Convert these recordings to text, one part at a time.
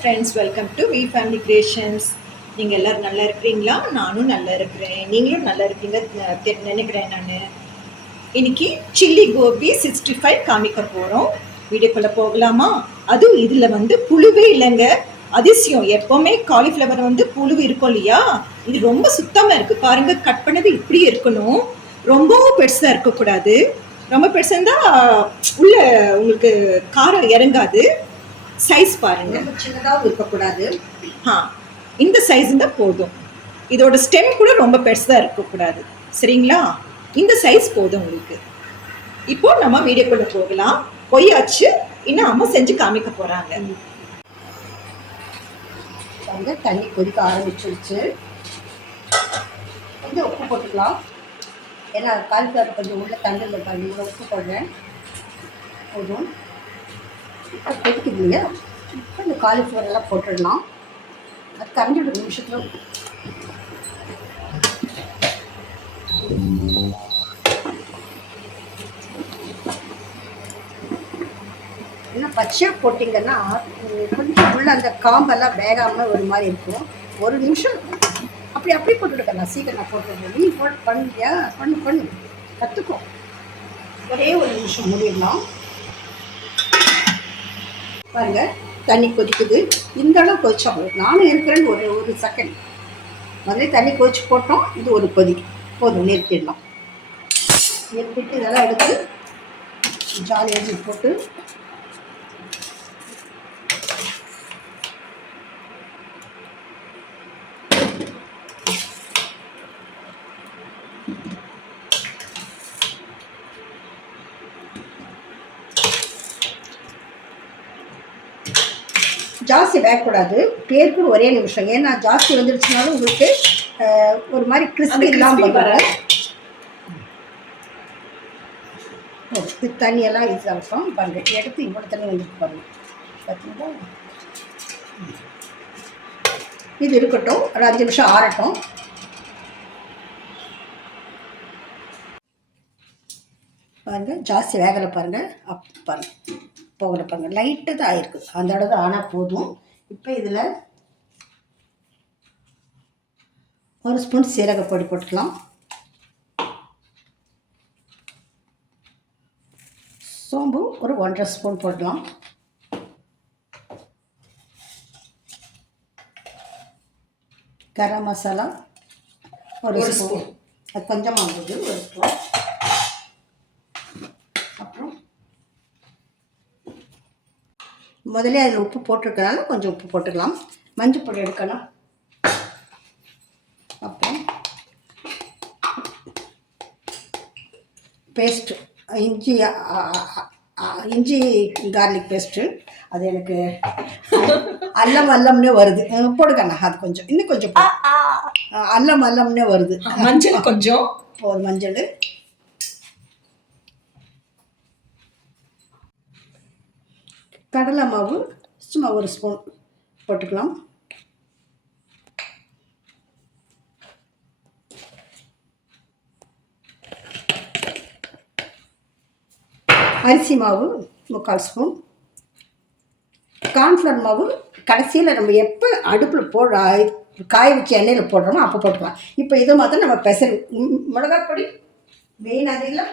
Friends, welcome to V family creations. நீங்கள் எல்லோரும் நல்லா இருக்கிறீங்களா? நானும் நல்லா இருக்கிறேன். நீங்களும் நல்லா இருப்பீங்க நினைக்கிறேன். நான் இன்னைக்கு சில்லி கோபி 65 காமிக்க போகிறோம். வீடியோக்குள்ளே போகலாமா? அதுவும் இதில் புழுவே இல்லைங்க. அதிசயம். எப்போவுமே காலிஃப்ளவர் புழு இருக்கும் இல்லையா? இது ரொம்ப சுத்தமாக இருக்குது. பாருங்கள், கட் பண்ணது இப்படி இருக்கணும். ரொம்பவும் பெருசாக இருக்கக்கூடாது. ரொம்ப பெருசாக இருந்தால் உள்ள உங்களுக்கு காரம் இறங்காது. சைஸ் பாருங்க, சின்னதாக இருக்கக்கூடாது. இந்த சைஸ் தான் போதும். இதோட ஸ்டெம் கூட ரொம்ப பெருசாக இருக்கக்கூடாது. சரிங்களா? இந்த சைஸ் போதும் உங்களுக்கு. இப்போ நம்ம வீடியோக்குள்ள போகலாம். பொய்யாச்சு, இன்னும் அம்மா செஞ்சு காமிக்க போறாங்க. தண்ணி கொதிக்க ஆரம்பிச்சிருச்சு. கொஞ்சம் உப்பு போட்டுக்கலாம். ஏன்னா காலிஃப்ளவர் கொஞ்சம் உள்ள தண்ணியில் பண்ணி கூட உப்பு போடுறேன். போதும். இப்போ கொதிக்குது இல்லையா? இப்போ இந்த காலிஃப்ளவர் எல்லாம் போட்டுடலாம். அது கரைஞ்சி ஒரு நிமிஷத்தில். ஏன்னா பச்சையாக போட்டிங்கன்னா கொஞ்சம் உள்ள அந்த காம்பெல்லாம் வேகாமல் ஒரு மாதிரி இருக்கும். ஒரு நிமிஷம் அப்படி போட்டுருக்கேன். சீக்கிரம் நான் போட்டுருக்கேன். நீ போட்டு பண்ணியா? பண்ணு கற்றுக்கோ. ஒரே ஒரு நிமிஷம் முடியலாம். பாருங்க, தண்ணி கொதிக்குது. இந்த அளவு கொதிச்சா நானும் இருக்கிறேன்னு ஒரு செகண்ட் முதல்ல தண்ணி கொதிச்சு போட்டோம். இது ஒரு கொதி போதும், நிறுத்திடலாம். நிறுத்திட்டு இதெல்லாம் எடுத்து ஜாலியாக போட்டு ஜாஸ்தி வேகக்கூடாது. பேருக்கு ஒரே நிமிஷம். ஏன்னா ஜாஸ்தி வந்துருச்சுனாலும் உங்களுக்கு ஒரு மாதிரி கிறிஸ்பி இல்லாமல் வரும். தண்ணியெல்லாம் இதாகட்டும். பாருங்க, எடுத்து இவ்வளோ தண்ணி வந்துட்டு பாருங்க. பார்த்தீங்களா? இது இருக்கட்டும். ஒரு 5 நிமிஷம் ஆறட்டும். பாருங்க, ஜாஸ்தி வேகலை பாருங்க. பாருங்க, போகலை பாருங்க. லைட்டு தான் ஆயிருக்கு. அந்த அளவு ஆனால் போதும். இப்போ இதில் 1 ஸ்பூன் சீரகப்பொடி போட்டுக்கலாம். சோம்பு ஒரு 1.5 ஸ்பூன் போடலாம். கரம் மசாலா ஒரு ஸ்பூன். அது கொஞ்சமாக இருந்தது, 1 ஸ்பூன். அப்புறம் முதல்ல அதில் உப்பு போட்டிருக்கனால கொஞ்சம் உப்பு போட்டுக்கலாம். மஞ்சள் பொடி எடுக்கலாம். அப்புறம் பேஸ்ட்டு, இஞ்சி கார்லிக் பேஸ்ட்டு. அது எனக்கு அல்லம்னே வருது. போடுக்கண்ணா, அது கொஞ்சம் இன்னும் கொஞ்சம் அல்லம்னே வருது. மஞ்சள் கொஞ்சம் போதும். மஞ்சள், கடலை மாவு சும்மா 1 ஸ்பூன் போட்டுக்கலாம். அரிசி மாவு 3/4 ஸ்பூன். கார்ன்ஃப்ளவர் மாவு கடைசியில் நம்ம எப்போ அடுப்பில் காய வச்சு எண்ணெயில் போடுறோமோ அப்போ போட்டுக்கலாம். இப்போ இதை மாதிரி நம்ம பெசல். மிளகாய்ப்பொடி மெயின். அது இல்லை,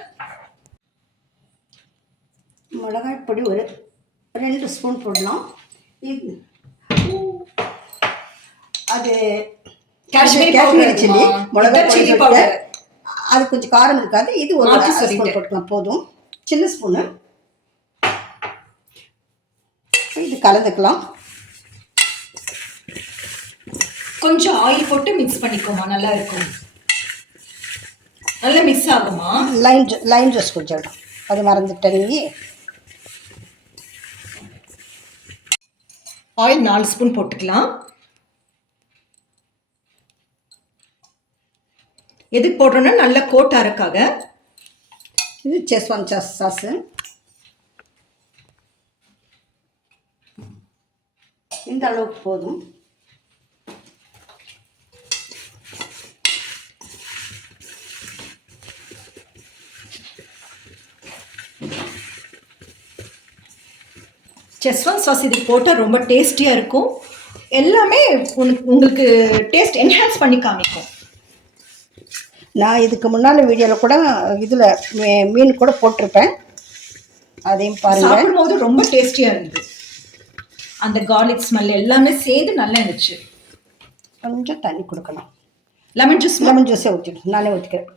மிளகாய்ப்பொடி ஒரு 2 ஸ்பூன் போடலாம். இது அது காஷ்மீரி சில்லி மிளகாய் சில்லி பவுடர். அது கொஞ்சம் காரம் இருக்காது. இது ஒரு 1 ஸ்பூன் போட்டுக்கலாம். போதும், சின்ன ஸ்பூனு. இது கலந்துக்கலாம். கொஞ்சம் ஆயில் போட்டு மிக்ஸ் பண்ணிக்கோமா, நல்லா இருக்கும். நல்லா மிக்ஸ் ஆகுமா? லைம் ஜூஸ் கொஞ்சம், அது மறந்துட்டேன். ஆயில் 4 ஸ்பூன் போட்டுக்கலாம். எதுக்கு போடுறோன்னா நல்ல கோட்டாருக்காக. இது செஸ்வான் சாஸு. இந்த அளவுக்கு போதும். செஸ்வான் சாஸ் இது போட்டால் ரொம்ப டேஸ்டியாக இருக்கும். எல்லாமே உங்களுக்கு டேஸ்ட் என்ஹான்ஸ் பண்ணி காமிக்கும். நான் இதுக்கு முன்னால் வீடியோவில் கூட இதில் மீன் கூட போட்டிருப்பேன், அதையும் பாருங்கள். சாப்பிடும்போது ரொம்ப டேஸ்டியாக இருந்தது. அந்த கார்லிக் ஸ்மெல் எல்லாமே சேர்ந்து நல்லா இருந்துச்சு. கொஞ்சம் தண்ணி கொடுக்கணும். லெமன் ஜூஸே ஊற்றிடும், நானே ஊற்றிக்கிறேன்.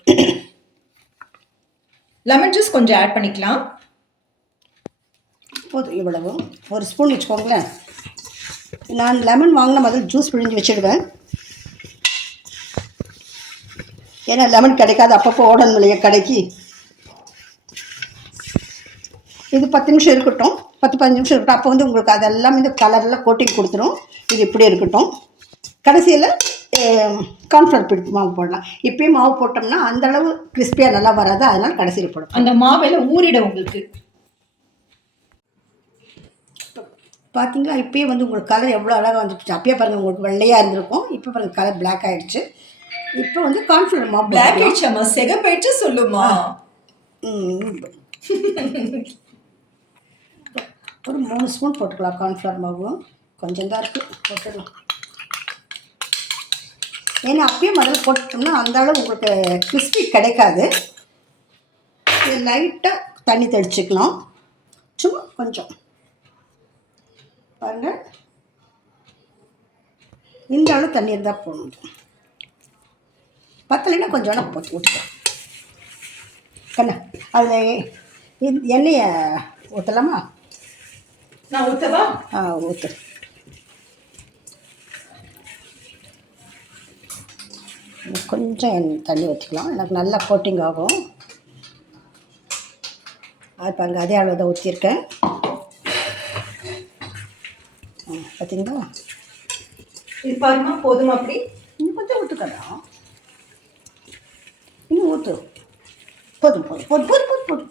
லெமன் ஜூஸ் கொஞ்சம் ஆட் பண்ணிக்கலாம். போதும், இவ்வளவு ஒரு ஸ்பூன் வச்சுக்கோங்களேன். நான் லெமன் வாங்கின முதல்ல ஜூஸ் பிழிஞ்சு வச்சுடுவேன். ஏன்னா லெமன் கிடைக்காது, அப்பப்போ ஓடணும் இல்லையா கடைக்கு. இது 10 நிமிஷம் இருக்கட்டும், 10-15 நிமிஷம் இருக்கட்டும். அப்போ வந்து உங்களுக்கு அதெல்லாம் இந்த கலரெல்லாம் கோட்டிங் கொடுத்துரும். இது இப்படி இருக்கட்டும். கடைசியில் கார்ன்ஃப்ளவர் மாவு போடலாம். இப்போயும் மாவு போட்டோம்னா அந்தளவு கிறிஸ்பியாக நல்லா வராது, அதனால் கடைசியில் போடும். அந்த மாவையில் ஊறிடும் உங்களுக்கு. பார்த்தீங்களா, இப்போயே வந்து உங்களுக்கு கலர் எவ்வளோ அழகாக வந்துடுச்சு. அப்பயே பாருங்கள், உங்களுக்கு வெள்ளையாக இருந்திருக்கும், இப்போ பாருங்கள் கலர் பிளாக் ஆகிடுச்சு. இப்போ வந்து கார்ன்ஃப்ளவர் மாவு பிளாக் ஆயிடுச்சாம்மா, சிகப்பாயிடுச்சு சொல்லுமா. ஒரு 3 ஸ்பூன் போட்டுக்கலாம் கார்ன்ஃப்ளவர் மாவு. கொஞ்சம் தான் இருக்குது, போட்டுடலாம். ஏன்னா அப்பயே முதல்ல போட்டுட்டோம்னா அந்த அளவு உங்களுக்கு கிறிஸ்பி கிடைக்காது. இது லைட்டாக தண்ணி தெளிச்சிக்கலாம், சும்மா கொஞ்சம். பாருங்கள், இந்த அளவு தண்ணி இருந்தால் போகணும். பத்தலைன்னா கொஞ்சம் வேணால் போட்டு ஊற்றிக்கலாம். கண்ணா, அதில் எண்ணெயை ஊற்றலாமா? நான் ஊற்றவா? ஊற்று. கொஞ்சம் தண்ணி ஊற்றிக்கலாம், எனக்கு நல்லா கோட்டிங் ஆகும். அது பாருங்கள், அதே அளவு தான் ஊற்றிருக்கேன். பார்த்தீங்களா? இது பாருமா, போதுமா? அப்படி இன்னும் கொஞ்சம் ஊற்றுக்கலாம், இன்னும் ஊற்று. போதும் போதும் போதும் போதும் போதும் போதும்.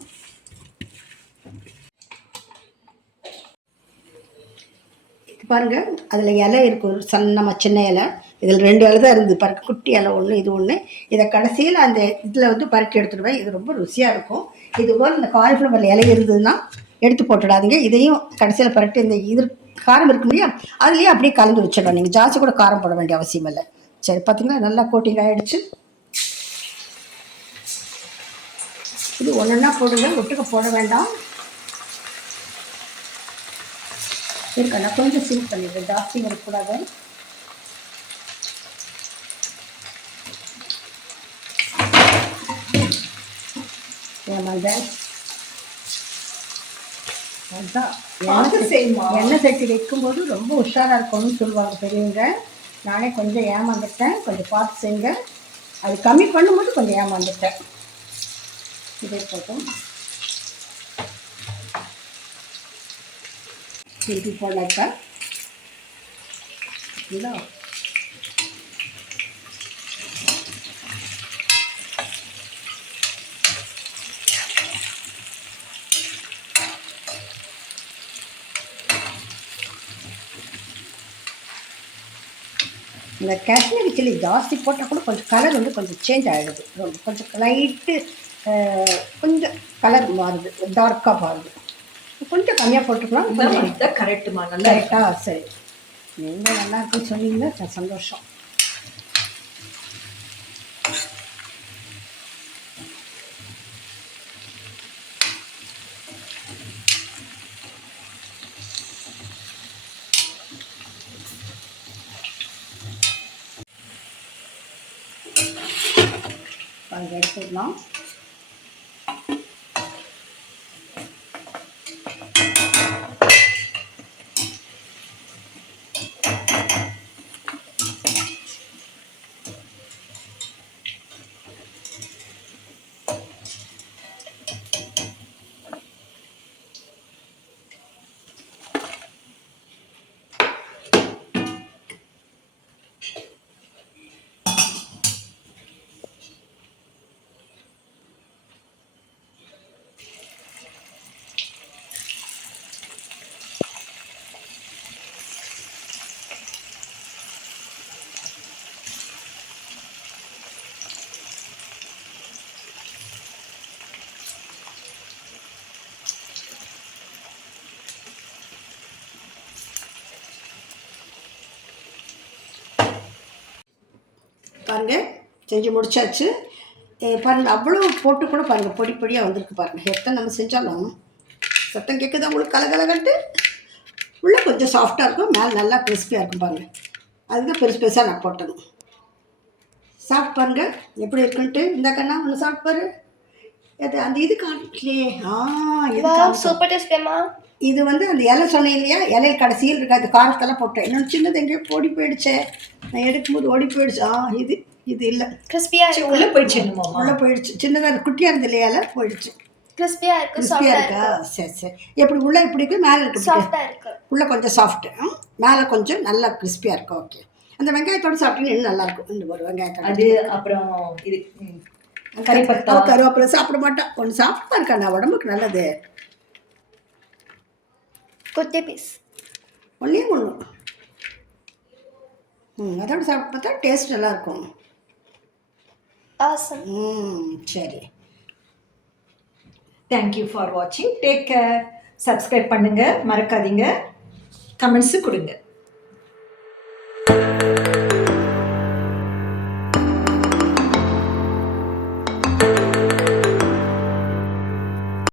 பாருங்கள், அதில் இலை இருக்கும், சன்னமாக சின்ன இலை. இதில் 2 இலை தான் இருந்தது பாருங்கள், குட்டி இலை ஒன்று, இது ஒன்று. இதை கடைசியில் அந்த இதில் வந்து பரட்டி எடுத்துடுவேன். இது ரொம்ப ருசியாக இருக்கும். இது போல் இந்த காலிஃப்ளவர் இலை இருந்ததுன்னா எடுத்து போட்டுடாதீங்க. இதையும் கடைசியில் பரட்டி இந்த இது காரம் இருக்கு இல்லையா, அதுலேயே அப்படியே கலந்து வச்சிடலாம். நீங்கள் ஜாஸ்தி கூட காரம் போட வேண்டிய அவசியம் இல்லை. சரி, பார்த்தீங்களா, நல்லா கோட்டிங் ஆகிடுச்சு. இது ஒன்றா போடுங்க, ஒட்டுக்க போட வேண்டாம். இருக்கா, கொஞ்சம் சிம் பண்ணிடுறேன், ஜாஸ்தி வரக்கூடாது. அதுதான் எண்ணெய் சட்டி வைக்கும்போது ரொம்ப உஷாராக இருக்கணும்னு சொல்லுவாங்க பெரியவங்க. நானே கொஞ்சம் ஏமாந்துட்டேன், கொஞ்சம் பார்த்து செய்யுங்க. அது கம்மி பண்ணும்போது கொஞ்சம் ஏமாந்துட்டேன். இதே போதும். திருப்பி போடலாக்கா இல்லை. இந்த காஷ்மீரி சில்லி ஜாஸ்தி போட்டால் கூட கொஞ்சம் கலர் வந்து கொஞ்சம் சேஞ்ச் ஆகிடுது. கொஞ்சம் லைட்டு கொஞ்சம் கலர் மாறுது, டார்க்காக மாறுது. கொஞ்சம் கம்மியாக போட்டுக்கலாம். இதுதான் கரெக்டுமா, நல்லா கரெக்டா? சரி, நீங்கள் நல்லா இருக்குன்னு சொன்னீங்கன்னா சந்தோஷம். அதை எடுத்துடலாம். பாருங்கள் செஞ்சு முடிச்சாச்சு. பாருங்கள் அவ்வளோ போட்டு கூட பாருங்கள் பொடி பொடியாக வந்திருக்கு பாருங்கள். எத்தனை நம்ம செஞ்சாலும் சத்தம் கேட்குது உங்களுக்கு கலகலகட்டு. உள்ளே கொஞ்சம் சாஃப்டாக இருக்கும், மேலே நல்லா கிறிஸ்பியாக இருக்கும் பாருங்கள். அதுதான் பெருசு பெருசாக நான் போட்டது. சாப்பிட்டு பாருங்கள் எப்படி இருக்குன்ட்டு. இந்த கண்ணா ஒன்று சாப்பிட்டு பாரு. அது அந்த இது காட்டலையே. சூப்பர் டேஸ்ட்மா. இது வந்து அந்த இலை சொன்னேன் இல்லையா, இலையில் கடைசியில் இருக்க அந்த காரத்தெல்லாம் போட்டேன். இன்னொன்று சின்னது எங்கேயோ ஓடி போயிடுச்சே, நான் எடுக்கும்போது ஓடி போயிடுச்சு. இது இது இல்லை, கிறிஸ்பியாக உள்ளே போயிடுச்சு. உள்ளே போயிடுச்சு. சின்னதாக அந்த குட்டியாக இருந்த இல்லையா இலை போயிடுச்சு. கிறிஸ்பியாக இருக்கு, கிறிஸ்பியாக இருக்கா? சரி சரி. எப்படி உள்ளே இப்படி இருக்குது, மேலே இருக்கு சாஃப்டாக இருக்கு. உள்ளே கொஞ்சம் சாஃப்ட்டு, மேலே கொஞ்சம் நல்லா கிறிஸ்பியாக இருக்கும். ஓகே, அந்த வெங்காயத்தோடு சாப்பிட்டீங்கன்னா இன்னும் நல்லாயிருக்கும். இந்த ஒரு வெங்காயத்தோட அது அப்புறம் இது கறிப்பத்தா கருவேப்பிலை சாப்பிட மாட்டோம். ஒன்று சாப்பிட்டு இருக்கா, நான் உடம்புக்கு நல்லது. குட்டி பீஸ் ஒன்றே ஒன்று. அதோட சாப்பிட்டு பார்த்தா டேஸ்ட் நல்லாயிருக்கும். ஆசம். சரி. தேங்க்யூ ஃபார் வாட்சிங். Take care. சப்ஸ்கிரைப் பண்ணுங்கள், மறக்காதீங்க, கமெண்ட்ஸு கொடுங்க.